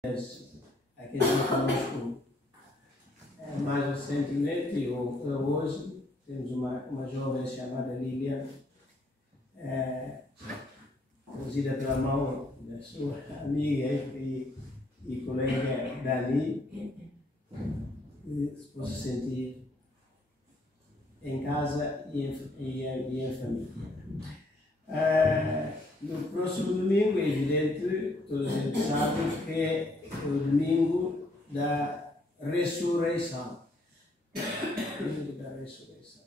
Aqui conosco mais recentemente, ou hoje, temos uma jovem chamada Lívia, trazida pela mão da sua amiga e colega Dani, que se possa sentir em casa e em família. No próximo domingo, é evidente, toda a gente sabe que é o domingo da ressurreição. Domingo da ressurreição.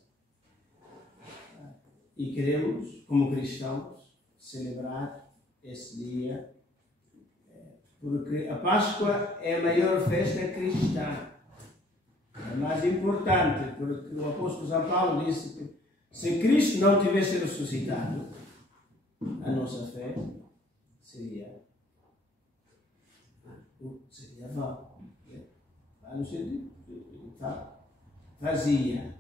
E queremos, como cristãos, celebrar esse dia, porque a Páscoa é a maior festa cristã. É mais importante, porque o apóstolo São Paulo disse que se Cristo não tivesse ressuscitado, a nossa fé seria vã. No sentido vazia,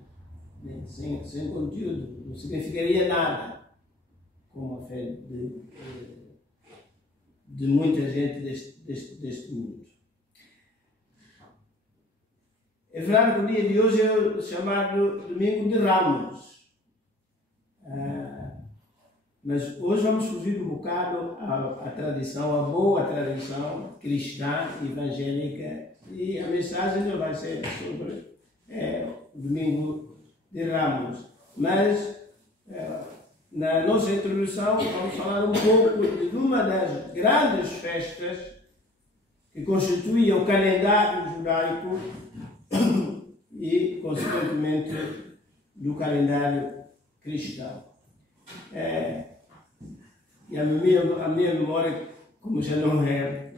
sem conteúdo, não significaria nada, como a fé de muita gente deste mundo. É verdade que o dia de hoje é chamado Domingo de Ramos. Mas hoje vamos fugir um bocado à tradição, à boa tradição cristã, evangélica, e a mensagem não vai ser sobre o Domingo de Ramos. Mas na nossa introdução vamos falar um pouco de uma das grandes festas que constitui o calendário judaico e, consequentemente, do calendário cristão. E a minha memória, como já não é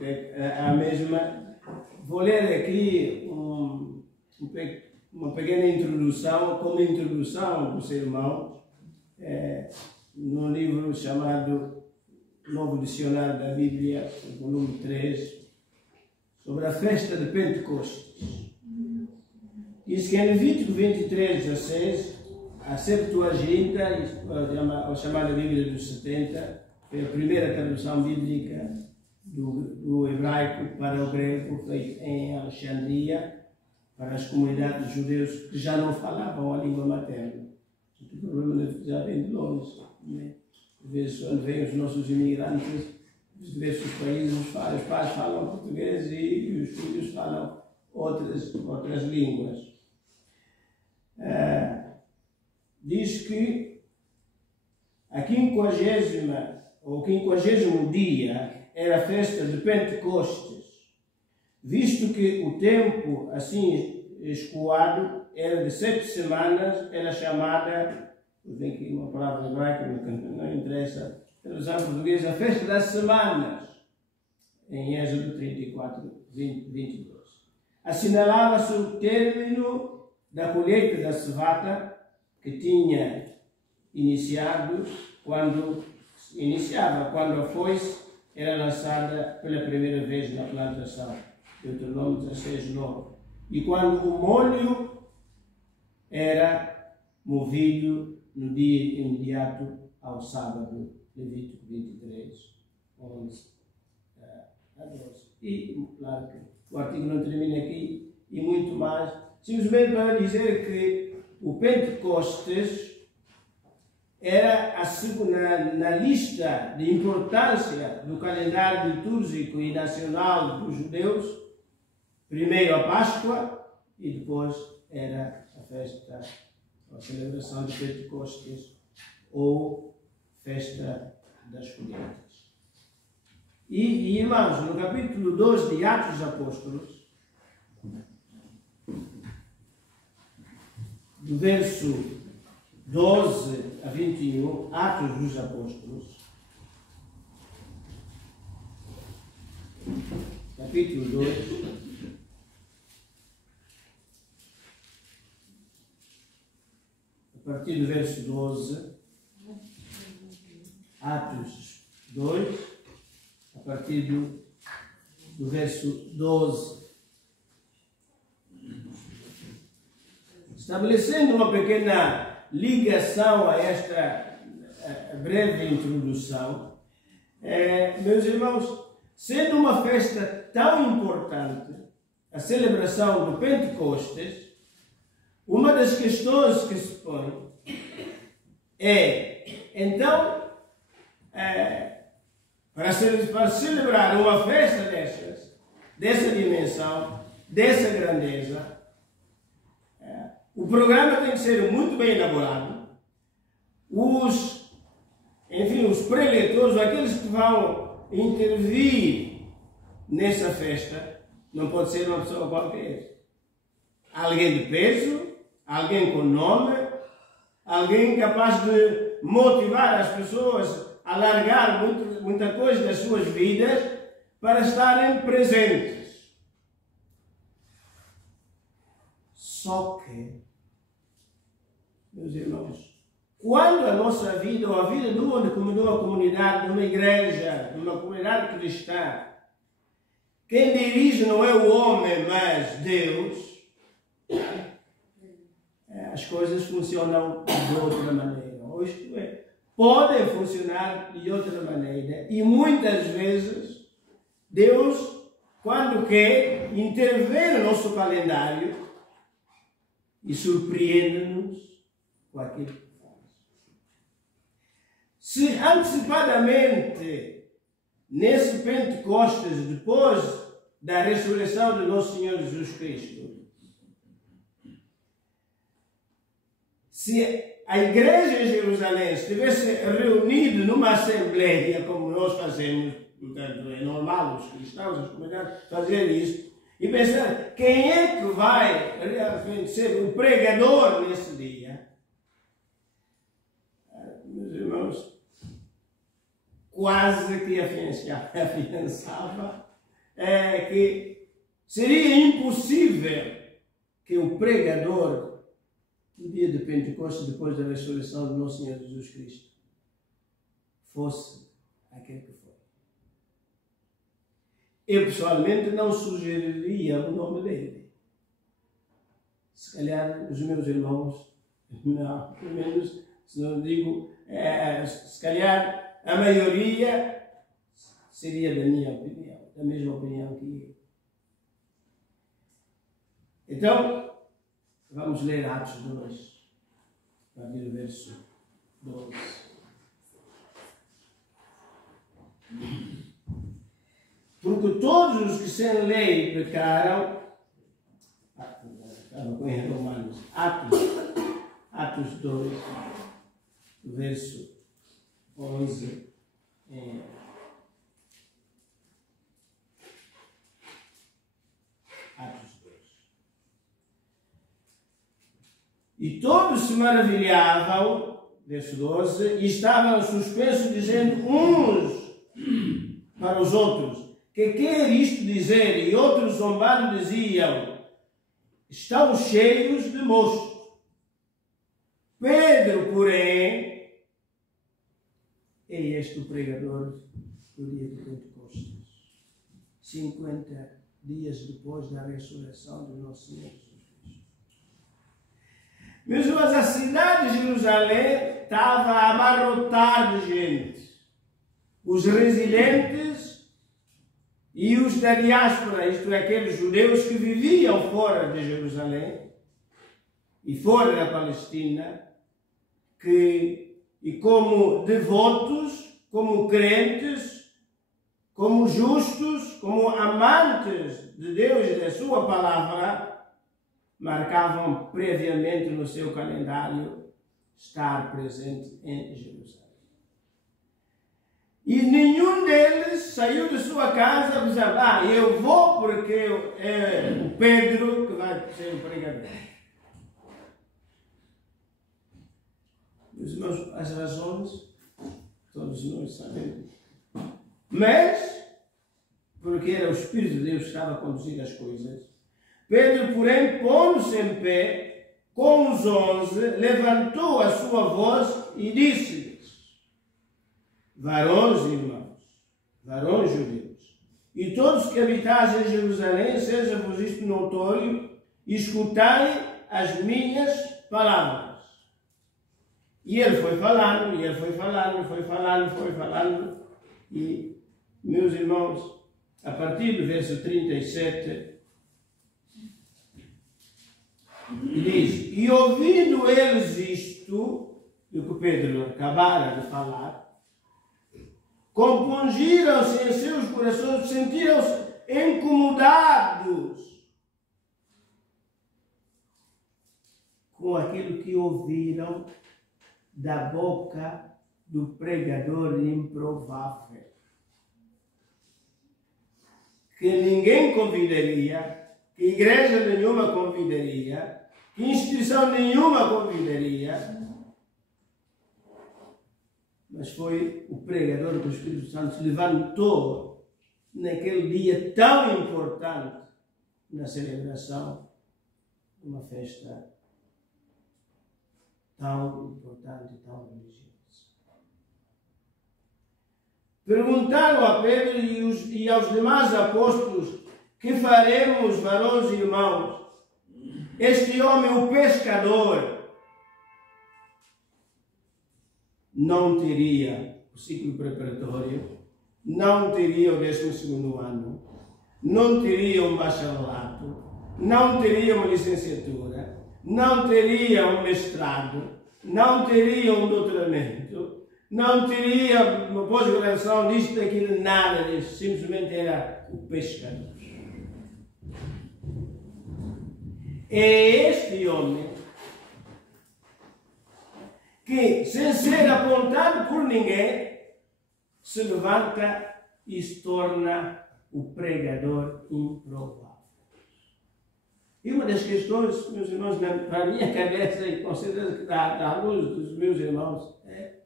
a mesma, vou ler aqui uma pequena introdução, como introdução do sermão, num livro chamado Novo Dicionário da Bíblia, volume 3, sobre a festa de Pentecostes. Diz que em Levítico 23:16, a Septuaginta, a chamada Bíblia dos 70, foi a primeira tradução bíblica do hebraico para o grego, feita em Alexandria, para as comunidades de judeus que já não falavam a língua materna. O problema já vem de longe. Né? Às vezes, quando vêm os nossos imigrantes dos diversos países, os pais falam português e os filhos falam outras línguas. Diz que a 50ª ou 50º dia era a festa de Pentecostes, visto que o tempo assim escoado era de 7 semanas, era chamada, vem aqui uma palavra hebraica, não interessa, tradução portuguesa, a festa das semanas, em Êxodo 34:22. Assinalava-se o término da colheita da cevada, que tinha iniciado quando a foice era lançada pela primeira vez na plantação. Deuteronômio 16:9. E quando o molho era movido no dia imediato ao sábado, Levítico 23:11 a 12. E, claro que o artigo não termina aqui, e muito mais, simplesmente para dizer que o Pentecostes era na lista de importância do calendário litúrgico e nacional dos judeus, primeiro a Páscoa e depois era a festa, a celebração de Pentecostes ou festa das colheitas. E irmãos, no capítulo 2 de Atos dos Apóstolos, do verso 12 a 21, Atos dos Apóstolos, capítulo 2, a partir do verso 12, Atos 2, a partir do verso 12. Estabelecendo uma pequena ligação a esta breve introdução, meus irmãos, sendo uma festa tão importante, a celebração do Pentecostes, uma das questões que se põe é, então, para celebrar uma festa dessa dimensão, dessa grandeza, o programa tem que ser muito bem elaborado. Os preletores, aqueles que vão intervir nessa festa, não pode ser uma pessoa qualquer. Alguém de peso, alguém com nome, alguém capaz de motivar as pessoas a largar muita coisa das suas vidas para estarem presentes. Só que, meus irmãos, quando a nossa vida, ou a vida de uma comunidade, de uma igreja, de uma comunidade cristã, quem dirige não é o homem, mas Deus, as coisas funcionam de outra maneira. Ou isto é, podem funcionar de outra maneira. E muitas vezes, Deus, quando quer, intervém no nosso calendário e surpreende-nos com aquilo que faz. Se antecipadamente, nesse Pentecostes, depois da ressurreição de nosso Senhor Jesus Cristo, se a igreja em Jerusalém estivesse reunida numa assembleia, como nós fazemos, portanto, é normal os cristãos, as comunidades fazerem isso, e pensar quem é que vai realmente ser o pregador nesse dia, meus irmãos, quase que afiançava que seria impossível que o pregador, no dia de Pentecostes, depois da ressurreição do nosso Senhor Jesus Cristo, fosse aquele que foi. Eu, pessoalmente, não sugeriria o nome dele. Se calhar, os meus irmãos, não, pelo menos, se não digo, se calhar, a maioria seria da minha opinião, da mesma opinião que eu. Então, vamos ler Atos 2, para ver o verso 12. Porque todos os que sem lei pecaram, estava com em Romanos, Atos 2, verso 11. Atos 2. E todos se maravilhavam, verso 12, e estavam suspensos, dizendo uns para os outros: que quer isto dizer? E outros zombando diziam: estão cheios de mosto. Pedro, porém, é este o pregador do dia de Pentecostes, 50 dias depois da ressurreição do nosso Senhor Jesus Cristo. Meus irmãos, a cidade de Jerusalém estava a abarrotar de gente. Os residentes e os da diáspora, isto é, aqueles judeus que viviam fora de Jerusalém e fora da Palestina, e como devotos, como crentes, como justos, como amantes de Deus e da sua palavra, marcavam previamente no seu calendário estar presente em Jerusalém. E nenhum deles saiu de sua casa dizendo: eu vou porque é o Pedro que vai ser o pregador. Meus irmãos, as razões, todos nós sabemos. Mas, porque era o Espírito de Deus que estava a conduzir as coisas, Pedro, porém, pondo-se em pé, com os 11, levantou a sua voz e disse-lhes: varões, irmãos, varões judeus, e todos que habitais em Jerusalém, seja-vos isto notório, escutai as minhas palavras. E ele foi falando, e ele foi falando, foi falando, e, meus irmãos, a partir do verso 37, diz: e ouvindo eles isto, do que Pedro acabara de falar, compungiram-se em seus corações, sentiram-se incomodados com aquilo que ouviram da boca do pregador improvável, que ninguém convidaria, que igreja nenhuma convidaria, que instituição nenhuma convidaria, mas foi o pregador que o Espírito Santo se levantou naquele dia tão importante na celebração de uma festa tão importante e tão religiosa. Perguntaram a Pedro e aos demais apóstolos: que faremos, varões e irmãos? Este homem, o pescador, não teria o ciclo preparatório, não teria o 12º ano, não teria um bacharelato, não teria uma licenciatura, não teria um mestrado, não teria um doutoramento, não teria uma pós-graduação disto, daquilo, nada disso, simplesmente era o pescador. É este homem que, sem ser apontado por ninguém, se levanta e se torna o pregador improvável. E uma das questões, meus irmãos, na minha cabeça, e com certeza que está à luz dos meus irmãos, é: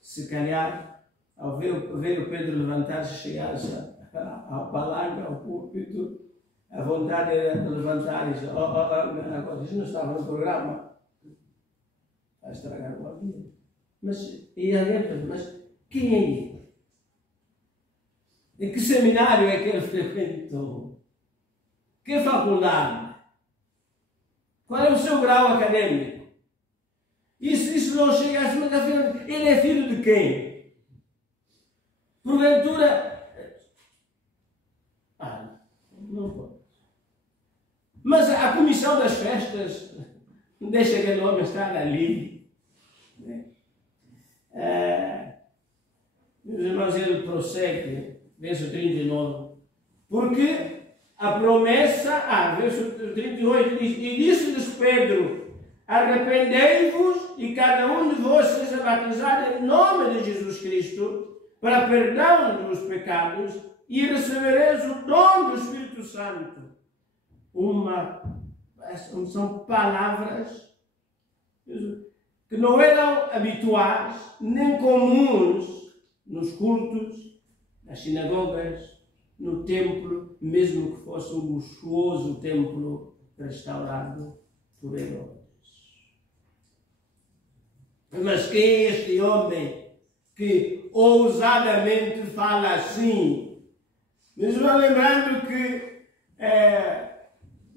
se calhar, ao ver o Pedro levantar-se, chegar-se à palavra, ao púlpito, a vontade era de levantar e dizer: agora, isso não estava no programa, vai estragar o vida. E alguém pergunta: mas quem é ele? Em que seminário é que ele frequentou? Que faculdade? Qual é o seu grau acadêmico? Isso não chega a cima da filha. Ele é filho de quem? Porventura. Não pode. Mas a comissão das festas deixa aquele homem estar ali. Meus irmãos, ele prossegue, verso 39, porque a promessa, verso 38 diz: e disse-lhes Pedro: arrependei-vos e cada um de vós seja batizado em nome de Jesus Cristo para perdão dos pecados e recebereis o dom do Espírito Santo. São palavras que não eram habituais nem comuns nos cultos, nas sinagogas, no templo, mesmo que fosse um luxuoso templo restaurado por Herodes. Mas quem é este homem que ousadamente fala assim? Mas vou lembrando que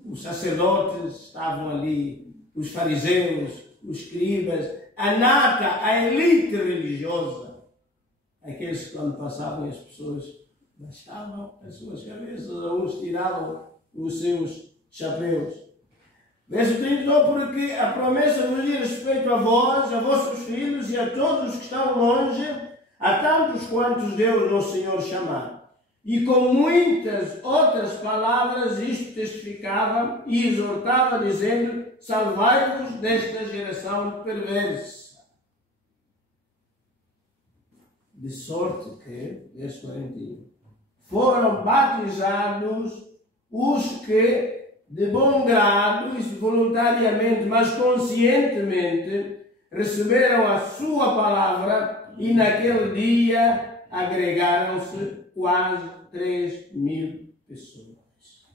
os sacerdotes estavam ali, os fariseus, os escribas, a nata, a elite religiosa, aqueles que quando passavam as pessoas baixavam as suas cabeças, uns tiravam os seus chapéus. Verso 39, porque a promessa vos diz respeito a vós, a vossos filhos e a todos os que estão longe, a tantos quantos Deus nosso Senhor chamar. E com muitas outras palavras isto testificava e exortava, dizendo: salvai-vos desta geração perversa. De sorte que, verso 41, foram batizados os que, de bom grado e voluntariamente, mas conscientemente, receberam a sua palavra, e naquele dia agregaram-se quase 3.000 pessoas.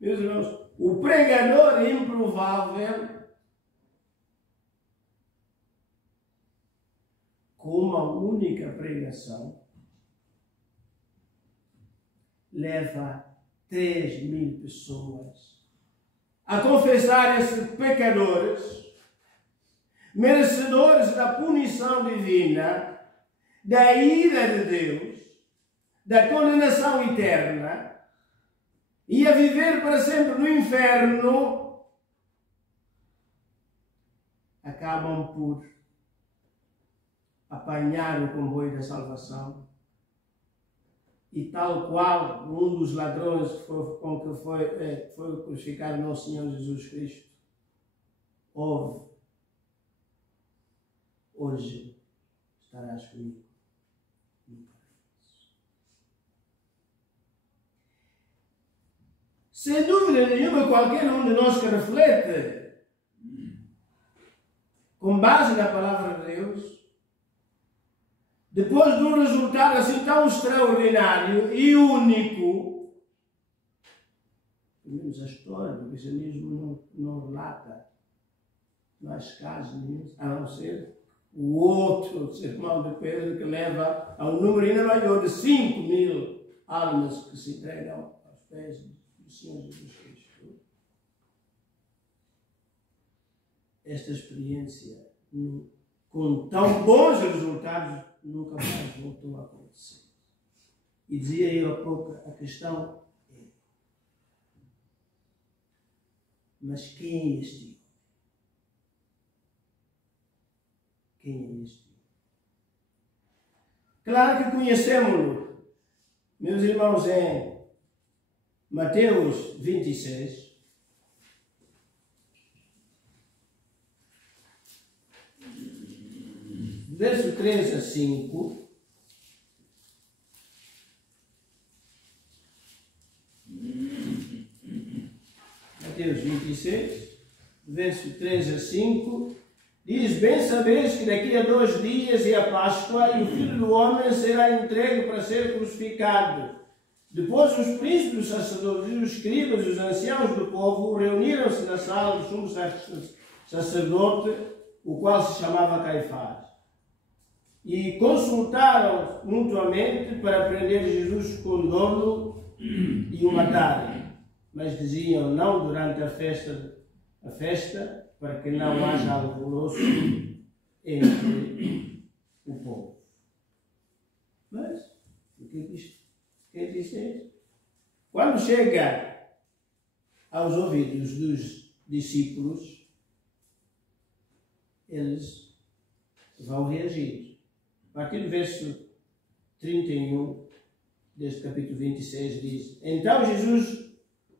Meus irmãos, o pregador improvável, com uma única pregação, leva 3.000 pessoas a confessarem-se pecadores, merecedores da punição divina, da ira de Deus, da condenação eterna e a viver para sempre no inferno, acabam por apanhar o comboio da salvação e, tal qual um dos ladrões com que foi crucificado nosso Senhor Jesus Cristo, ouve: hoje estarás comigo no paraíso. Sem dúvida nenhuma, qualquer um de nós que reflete com base na palavra de Deus, depois de um resultado assim tão extraordinário e único, pelo menos a história do cristianismo não relata, não há casos nenhum, a não ser o outro sermão de Pedro, que leva a um número ainda maior de 5.000 almas que se entregam aos pés do Senhor Jesus Cristo. Esta experiência, com tão bons resultados, nunca mais voltou a acontecer. E dizia eu há pouco, a questão é: mas quem é este homem? Quem é este homem? Claro que conhecemos-lo, meus irmãos, em Mateus 26, verso 3 a 5, Mateus 26, verso 3 a 5, diz: bem sabeis que daqui a 2 dias é a Páscoa, e o Filho do Homem será entregue para ser crucificado. Depois os príncipes, os sacerdotes, os escribas e os anciãos do povo reuniram-se na sala do sumo sacerdote, o qual se chamava Caifás, e consultaram mutuamente para prender Jesus com dolo e o matarem. Mas diziam: não durante a festa, para que não haja alvoroço entre o povo. Mas, o que é isto? Quem disse isso? Quando chega aos ouvidos dos discípulos, eles vão reagir. A partir do verso 31 deste capítulo 26 diz: então Jesus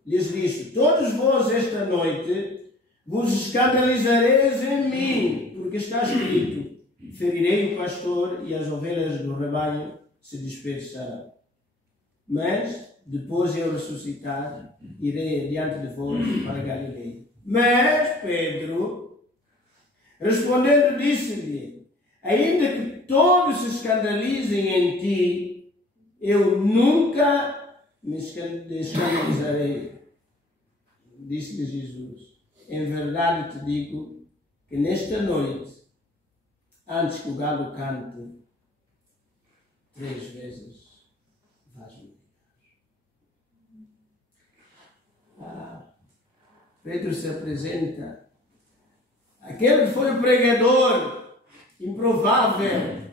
lhes disse: todos vós esta noite vos escandalizareis em mim, porque está escrito: ferirei o pastor e as ovelhas do rebanho se dispersarão. Mas depois eu ressuscitar, irei adiante de vós para Galileia. Mas Pedro, respondendo, disse-lhe: ainda que todos se escandalizem em ti, eu nunca me escandalizarei. Disse-lhe Jesus: em verdade te digo que nesta noite, antes que o galo cante 3 vezes, vais-me negar. Pedro se apresenta, aquele que foi o pregador improvável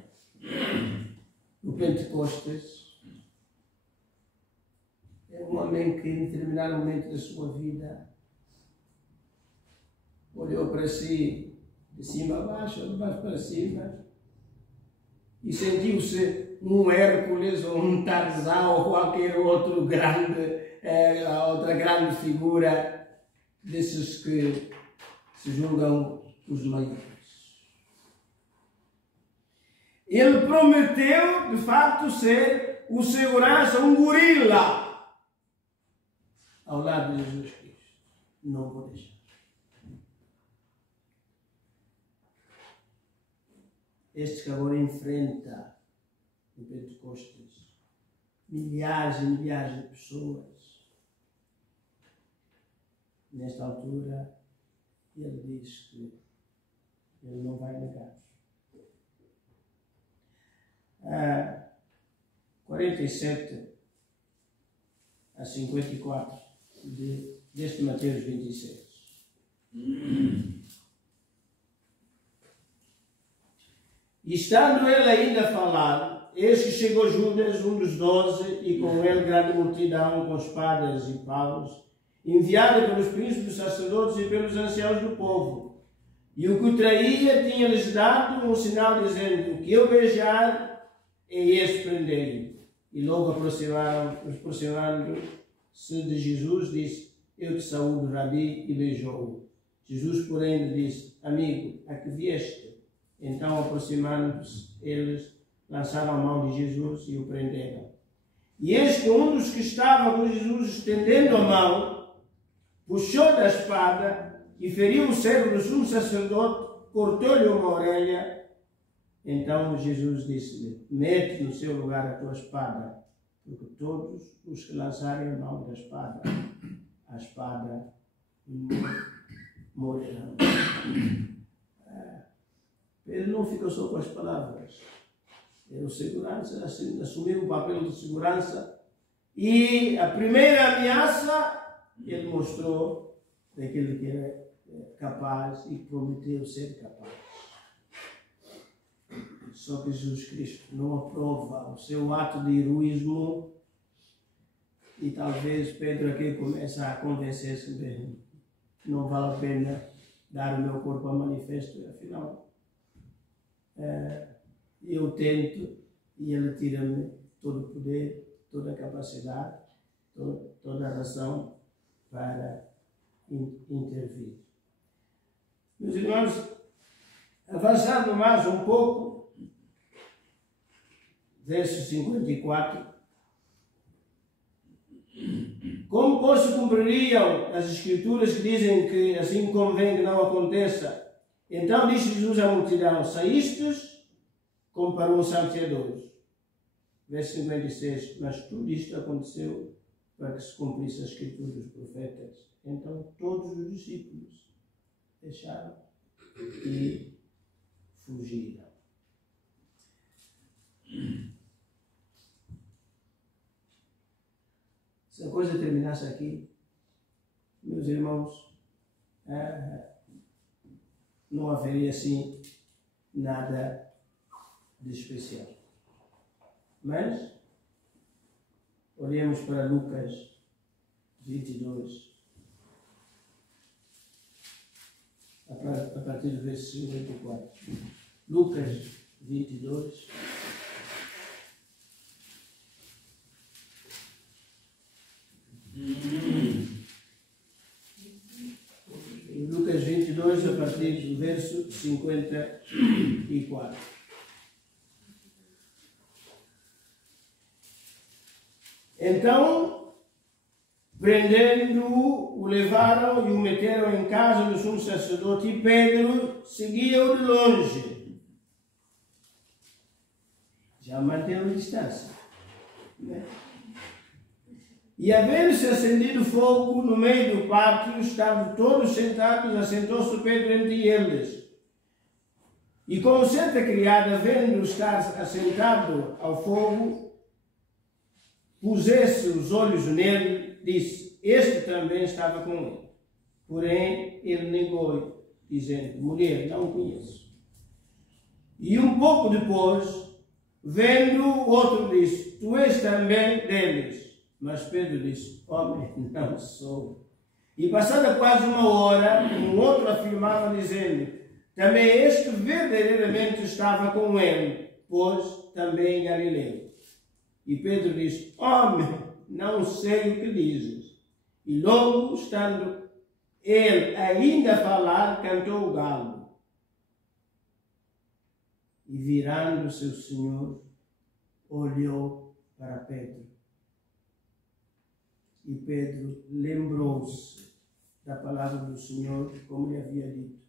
no Pentecostes, é um homem que em determinado momento da sua vida olhou para si de cima a baixo, de baixo para cima, e sentiu-se um Hércules ou um Tarzan ou qualquer outro outra grande figura desses que se julgam os maiores. Ele prometeu, de facto, ser o segurança, um gorila, ao lado de Jesus Cristo. Não vou deixar. Este que agora enfrenta o Pentecostes milhares e milhares de pessoas, nesta altura, ele diz que ele não vai negar. 47 a 54 deste Mateus 26. E estando ele ainda a falar, eis que chegou Judas, um dos 12, e com ele grande multidão com espadas e paus, enviada pelos príncipes dos sacerdotes e pelos anciãos do povo. E o que o traía tinha-lhes dado um sinal, dizendo: o que eu beijar, é este, prendei-o. E logo aproximando-se de Jesus, disse: eu te saúdo, Rabi, e beijou-o. Jesus, porém, lhe disse: amigo, a que vieste? Então, aproximando-se, eles lançaram a mão de Jesus e o prenderam. E eis que um dos que estava com Jesus, estendendo a mão, puxou da espada e feriu o servo do sumo sacerdote, cortou-lhe uma orelha. Então Jesus disse-lhe: mete no seu lugar a tua espada, porque todos os que lançarem a mão da espada, a espada morrerão. Ele não ficou só com as palavras. Ele, segurança, assumiu o papel de segurança, e a primeira ameaça ele mostrou daquilo que era capaz e prometeu ser capaz. Só que Jesus Cristo não aprova o seu ato de heroísmo, e talvez Pedro aqui começa a convencer-se bem: não vale a pena dar o meu corpo a manifesto, afinal eu tento e ele tira-me todo o poder, toda a capacidade, toda a razão para intervir. Meus irmãos, avançando mais um pouco, verso 54. Como, pois, se cumpririam as Escrituras que dizem que assim convém que não aconteça? Então disse Jesus à multidão: saístes como para um salteador. Verso 56. Mas tudo isto aconteceu para que se cumprisse a Escritura dos profetas. Então todos os discípulos deixaram e fugiram. Se a coisa terminasse aqui, meus irmãos, não haveria assim nada de especial. Mas olhemos para Lucas 22, a partir do verso 54. Lucas 22. Lucas 22, a partir do verso 54. Então, prendendo-o, o levaram e o meteram em casa do sumo sacerdote, e Pedro seguia-o de longe. Já manteve a distância, né? E havendo-se acendido fogo no meio do pátio, estavam todos sentados, assentou-se Pedro entre eles. E como certa criada, vendo estar assentado ao fogo, pusesse os olhos nele, disse: este também estava com ele. Porém, ele negou, dizendo: mulher, não o conheço. E um pouco depois, vendo, outro disse: tu és também deles. Mas Pedro disse: homem, não sou. E passada quase uma hora, um outro afirmava, dizendo: também este verdadeiramente estava com ele, pois também Galileu. E Pedro disse: homem, não sei o que dizes. E logo, estando ele ainda a falar, cantou o galo. E virando-se o Senhor, olhou para Pedro. E Pedro lembrou-se da palavra do Senhor, como lhe havia dito: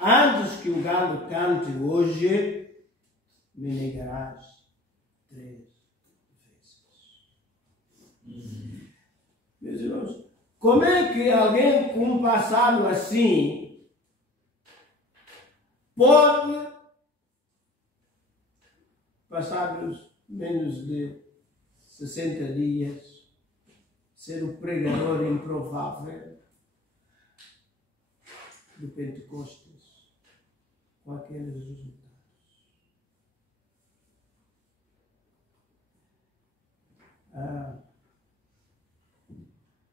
antes que o galo cante hoje, me negarás 3 vezes. Meus irmãos, como é que alguém com um passado assim pode, passados menos de 60 dias, ser o pregador improvável do Pentecostes com aqueles resultados?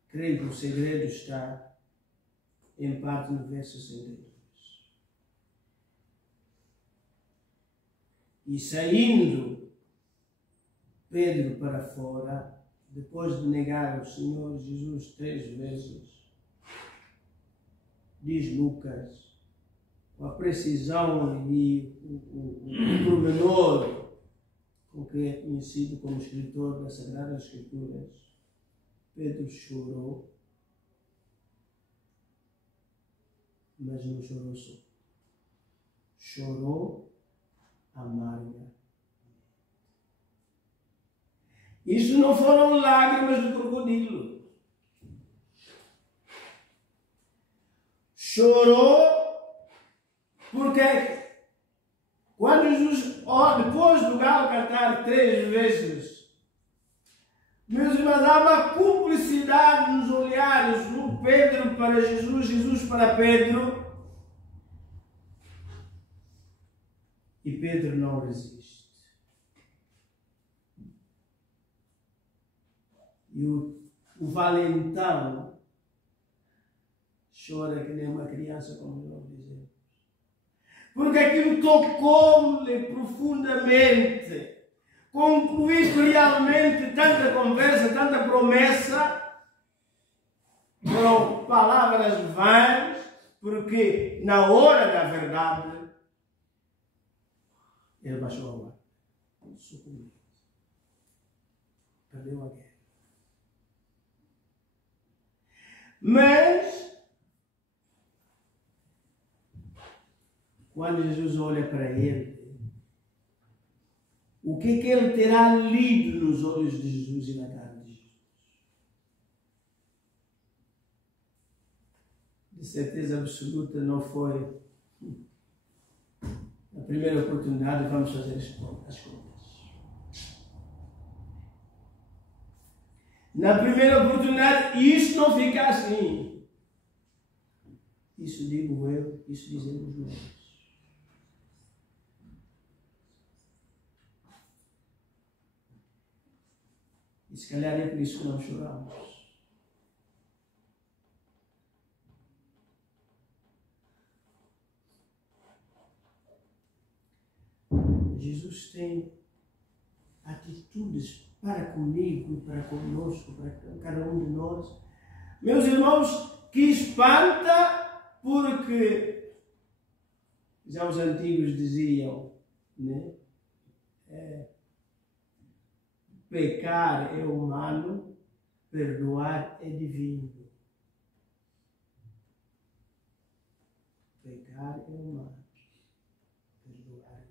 Creio que o segredo está, em parte, no verso 62. E saindo Pedro para fora, depois de negar o Senhor Jesus 3 vezes, diz Lucas, com a precisão e o pormenor com que é conhecido como escritor das Sagradas Escrituras, Pedro chorou, mas não chorou só. Chorou amarga. Isso não foram lágrimas do crocodilo. Chorou porque quando Jesus, depois do galo cantar 3 vezes, meus irmãos, há uma cumplicidade nos olhares, o Pedro para Jesus, Jesus para Pedro. E Pedro não resiste. E o valentão chora que nem uma criança, como nós dizemos. Porque aquilo tocou-lhe profundamente. Concluir realmente tanta conversa, tanta promessa, foram palavras vãs, porque na hora da verdade, ele baixou a guarda, sucumbiu, perdeu a guerra. Mas, quando Jesus olha para ele, o que é que ele terá lido nos olhos de Jesus e na cara de Jesus? De certeza absoluta não foi a primeira oportunidade, vamos fazer as contas. Na primeira oportunidade, isto não fica assim. Isso digo eu, isso dizemos nós. E se calhar é por isso que não choramos. Jesus tem atitudes para comigo, para conosco, para cada um de nós. Meus irmãos, que espanta, porque já os antigos diziam, né? Pecar é humano, perdoar é divino. Pecar é humano, perdoar é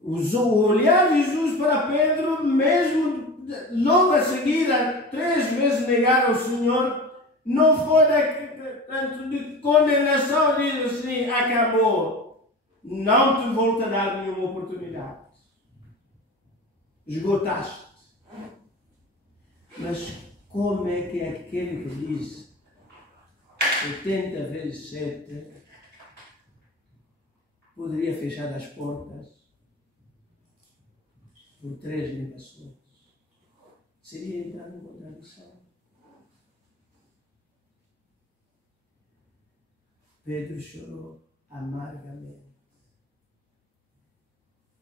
divino. O olhar de Jesus para Pedro, mesmo logo a seguir, a 3 vezes negar ao Senhor, não foi tanto de condenação, diz assim, acabou. Não te volto a dar nenhuma oportunidade. Esgotaste. Mas como é que aquele que diz 80 vezes 7 poderia fechar as portas por 3 negações? Seria entrar em contradição. Pedro chorou amargamente.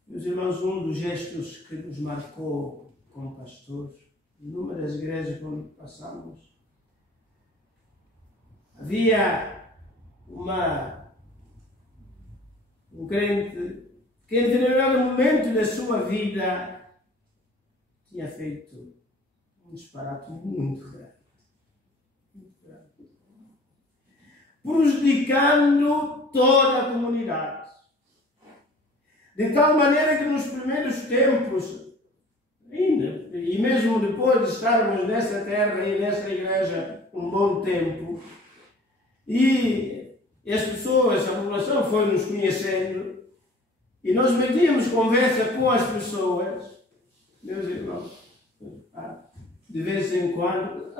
Meus irmãos, um dos gestos que nos marcou como pastores, numa das igrejas onde passamos, havia um crente que em determinado momento da sua vida tinha feito um disparate muito grande. Prejudicando toda a comunidade. De tal maneira que nos primeiros tempos, ainda, e mesmo depois de estarmos nessa terra e nessa igreja um bom tempo, e as pessoas, a população foi nos conhecendo, e nós metíamos conversa com as pessoas, meus irmãos, de vez em quando,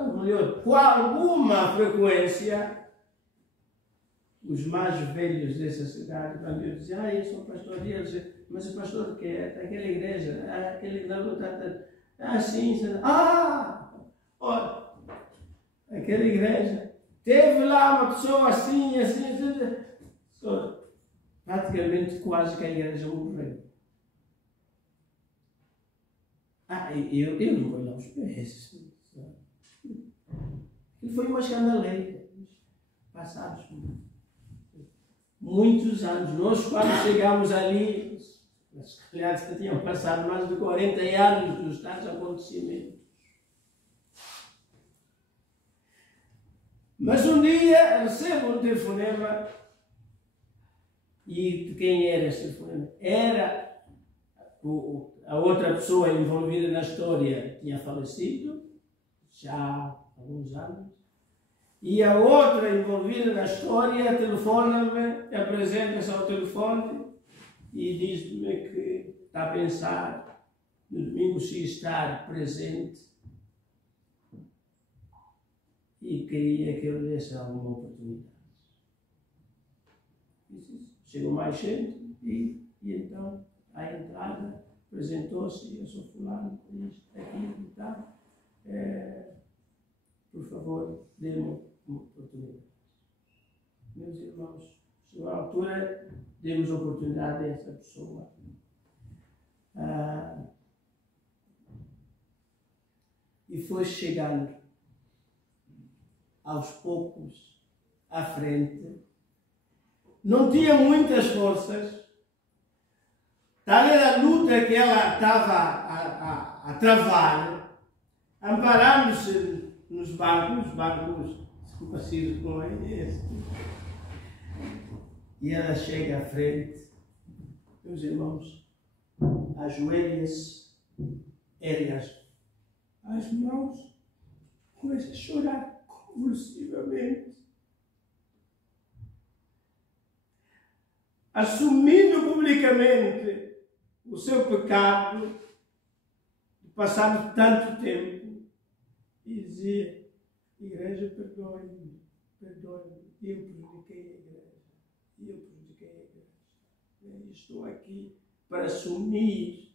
com alguma frequência, os mais velhos dessa cidade, quando eu dizia, eu sou pastor, eles mas o pastor que é daquela igreja, aquele sim, olha, aquela igreja, teve lá uma pessoa assim, praticamente quase que a igreja morreu. Eu não vou lá aos pés. E foi uma escandaleira. Passados muitos anos. Nós, quando chegámos ali, as crianças tinham passado mais de 40 anos dos tais acontecimentos. Mas um dia recebo um telefonema. E de quem era esse telefonema? Era a outra pessoa envolvida na história, tinha falecido já há alguns anos. E a outra envolvida na história telefona-me, apresenta-se ao telefone e diz-me que está a pensar no domingo se estar presente e queria que eu desse alguma oportunidade. Chegou mais gente e então, à entrada, apresentou-se, eu sou fulano, isto, aquilo e tal. Por favor, dê-me uma oportunidade. Meus irmãos, chegou a altura, demos a oportunidade a essa pessoa. E foi chegando aos poucos à frente. Não tinha muitas forças. Tal era a luta que ela estava a travar, amparando-se nos bancos parecidos com esse. E ela chega à frente, meus irmãos, ajoelha-se, ergue as mãos, começa a chorar convulsivamente, assumindo publicamente o seu pecado, passado tanto tempo, e dizia: igreja, perdoe-me, eu prejudiquei a igreja, eu estou aqui para assumir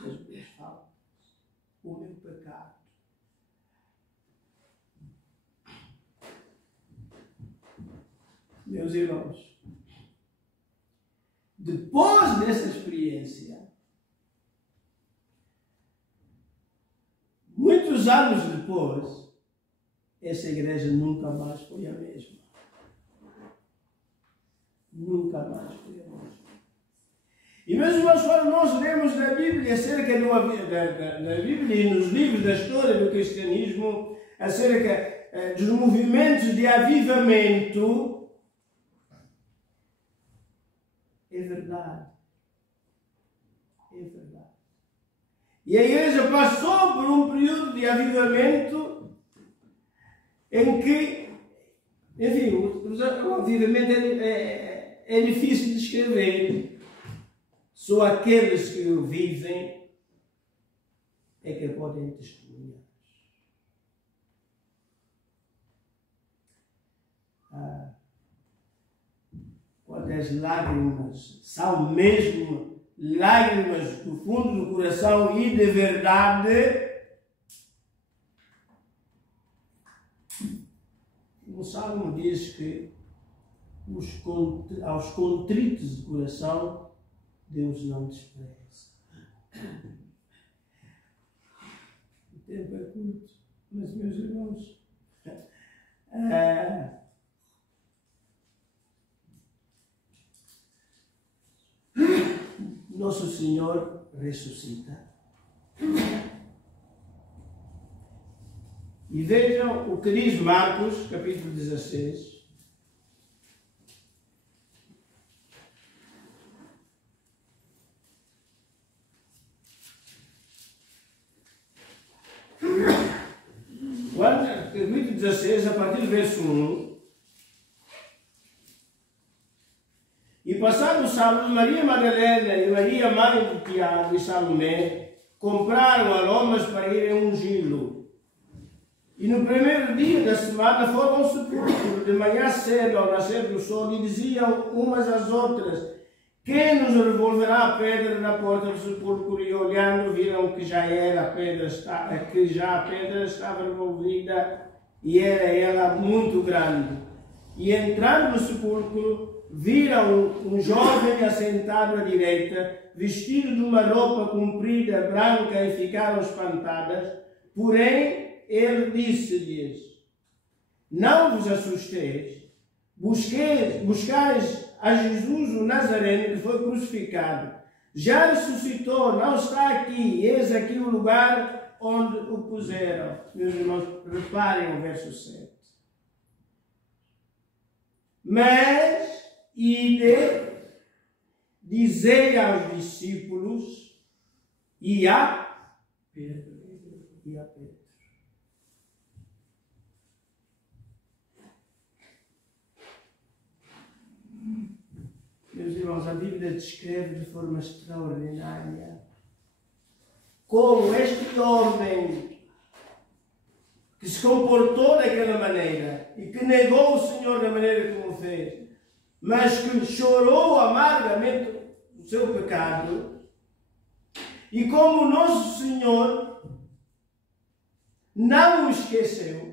as minhas faltas, o meu pecado. Meus irmãos, depois dessa experiência, muitos anos depois, essa igreja nunca mais foi a mesma. Nunca mais foi a mesma. E meus irmãos, quando nós lemos na Bíblia acerca da Bíblia e nos livros da história do cristianismo, acerca dos movimentos de avivamento, é verdade. É verdade. E a igreja passou por um período de avivamento em que, enfim, o avivamento é difícil de descrever. Só aqueles que o vivem é que podem testemunhar. Quando as lágrimas são mesmo lágrimas do fundo do coração e de verdade, o Salmo diz que aos contritos de coração Deus não despreza. O tempo é curto, mas meus irmãos, Nosso Senhor ressuscita. E vejam o que diz Marcos, capítulo 16. Capítulo 16, a partir do verso 1. E passado o sábado, Maria Madalena e Maria, mãe de Tiago e Salomé, compraram aromas para irem ungí-lo. E no primeiro dia da semana foram ao sepulcro, de manhã cedo, ao nascer do sol, e diziam umas às outras: Quem nos revolverá a pedra na porta do sepulcro? E olhando viram que já a pedra estava revolvida e era ela muito grande. E entrando no sepulcro, viram um jovem assentado à direita, vestido de uma roupa comprida, branca, e ficaram espantadas. Porém, ele disse-lhes: não vos assusteis, buscais a Jesus o Nazareno, que foi crucificado. Já ressuscitou, não está aqui, eis aqui o lugar onde o puseram. Meus irmãos, reparem o verso 7. Mas, ide, dizei aos discípulos e a Pedro. Meus irmãos, a Bíblia descreve de forma extraordinária como este homem que se comportou daquela maneira e que negou o Senhor da maneira como fez, mas que chorou amargamente o seu pecado, e como o nosso Senhor não o esqueceu,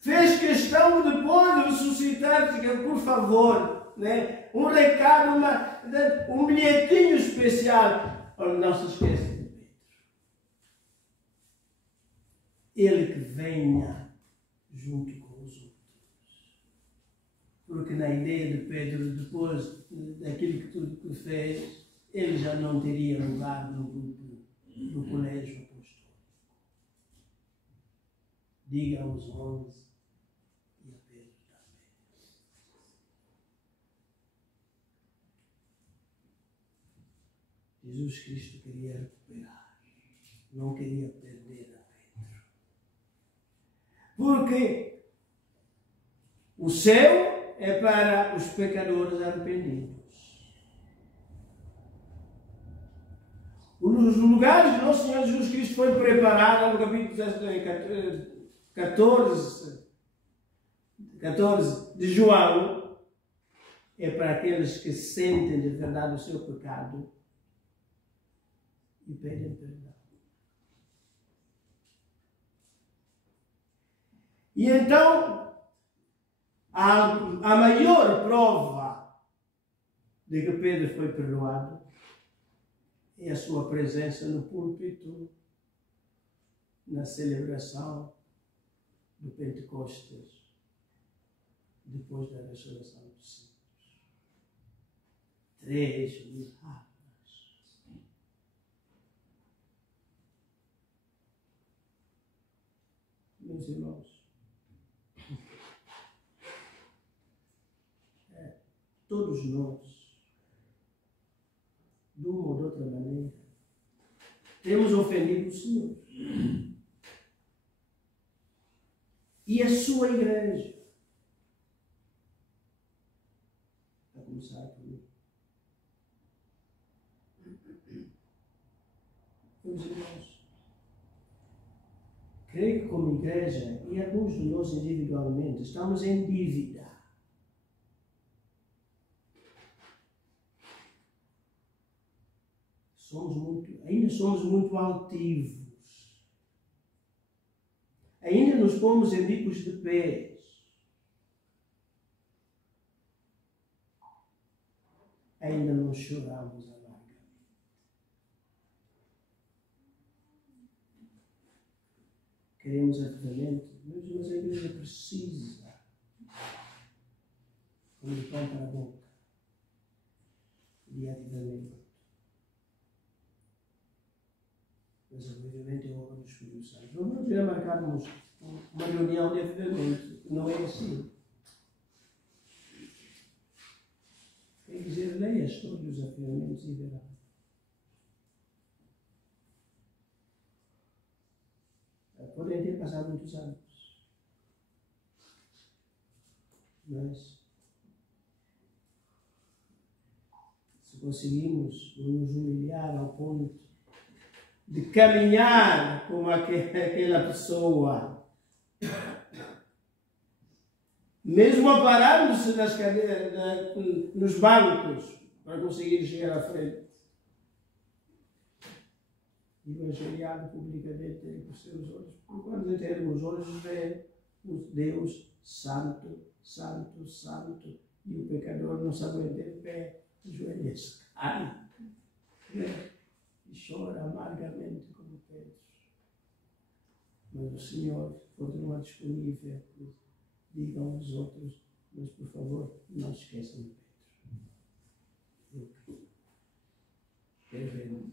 fez questão depois de ressuscitar, por favor, né? Um recado, um bilhetinho especial. Olha, não se esqueça de Pedro. Ele que venha junto com os outros. Porque na ideia de Pedro, depois daquilo que tudo que fez, ele já não teria lugar no grupo, no colégio apostólico. Diga aos 11. Jesus Cristo queria recuperar, não queria perder a Pedro. Porque o céu é para os pecadores arrependidos. Os lugares de Nosso Senhor Jesus Cristo foi preparado no capítulo 14 de João, é para aqueles que sentem de verdade o seu pecado e pedem perdão. E então, a maior prova de que Pedro foi perdoado é a sua presença no púlpito, na celebração do Pentecostes, depois da ressurreição dos santos. 3 milagres. Meus irmãos, todos nós, de uma ou de outra maneira, temos ofendido o Senhor e a sua igreja. A começar por mim. Meus irmãos, creio que como igreja, e alguns de nós individualmente, estamos em dívida. Ainda somos muito altivos. Ainda nos pomos em bicos de pés. Ainda não choramos amargamente. Queremos avivamento, mas a igreja precisa, como de pão para a boca, de avivamento. Mas avivamento é obra do Espírito Santo. Não podemos marcarmos uma reunião de avivamento. Não é assim. Quer dizer, leia a história dos avivamentos e verá. Podem ter passado muitos anos. Mas, se conseguimos nos humilhar ao ponto de caminhar como aquela pessoa mesmo aparando-se nos bancos para conseguir chegar à frente. Evangelhado publicamente com os seus olhos. Porque quando temos os olhos, vê o Deus Santo, Santo, Santo, e o pecador não se aguenta em pé, ajoelha-se, cai, e chora amargamente como Pedro. Mas o Senhor continua disponível. Digam aos outros, mas por favor, não esqueçam de Pedro. Quero ver.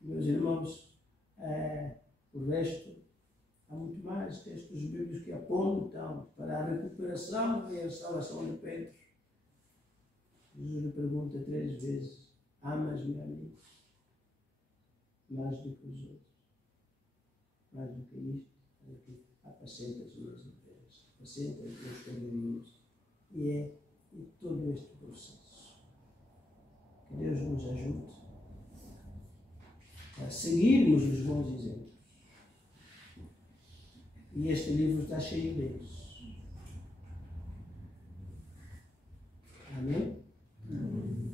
Meus irmãos, o resto, há muito mais textos bíblicos que apontam para a recuperação e a restauração de Pedro. Jesus lhe pergunta 3 vezes: amas-me a mim? Mais do que os outros? Mais do que isto? Apacenta as minhas ovelhas, apacenta os meus caminhos. E é todo este processo. Que Deus nos ajude a seguirmos os bons exemplos. E este livro está cheio deles. Amém? Amém.